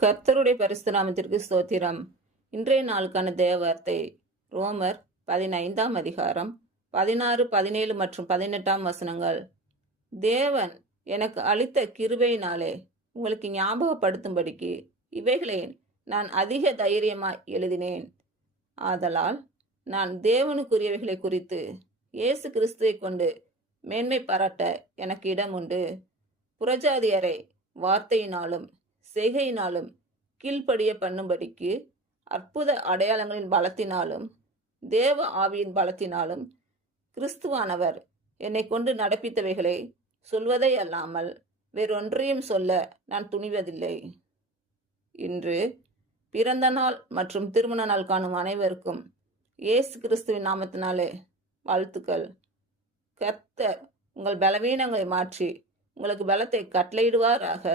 கர்த்தருடைய பரிசுத்த நாமத்திற்கு ஸ்தோத்திரம். இன்றைய நாளுக்கான தேவவார்த்தை ரோமர் 15ஆம் அதிகாரம் 16, 17 மற்றும் 18ஆம் வசனங்கள். தேவன் எனக்கு அளித்த கிருபையினாலே உங்களுக்கு ஞாபகப்படுத்தும்படிக்கு இவைகளை நான் அதிக தைரியமாய் எழுதினேன். ஆதலால் நான் தேவனுக்குரியவைகளை குறித்து இயேசு கிறிஸ்துவை கொண்டு மேன்மை பாராட்ட எனக்கு இடம் உண்டு. புறஜாதியரை வார்த்தையினாலும் செய்கையினாலும் கீழ்ப்படிய பண்ணும்படிக்கு அற்புத அடையாளங்களின் பலத்தினாலும் தேவ ஆவியின் பலத்தினாலும் கிறிஸ்துவானவர் என்னை கொண்டு நடப்பித்தவைகளை சொல்வதை அல்லாமல் வேறொன்றையும் சொல்ல நான் துணிவதில்லை. இன்று பிறந்த நாள் மற்றும் திருமண நாள் காணும் அனைவருக்கும் இயேசு கிறிஸ்துவின் நாமத்தினாலே வாழ்த்துக்கள். கர்த்தர் உங்கள் பலவீனங்களை மாற்றி உங்களுக்கு பலத்தை கட்டளையிடுவாராக.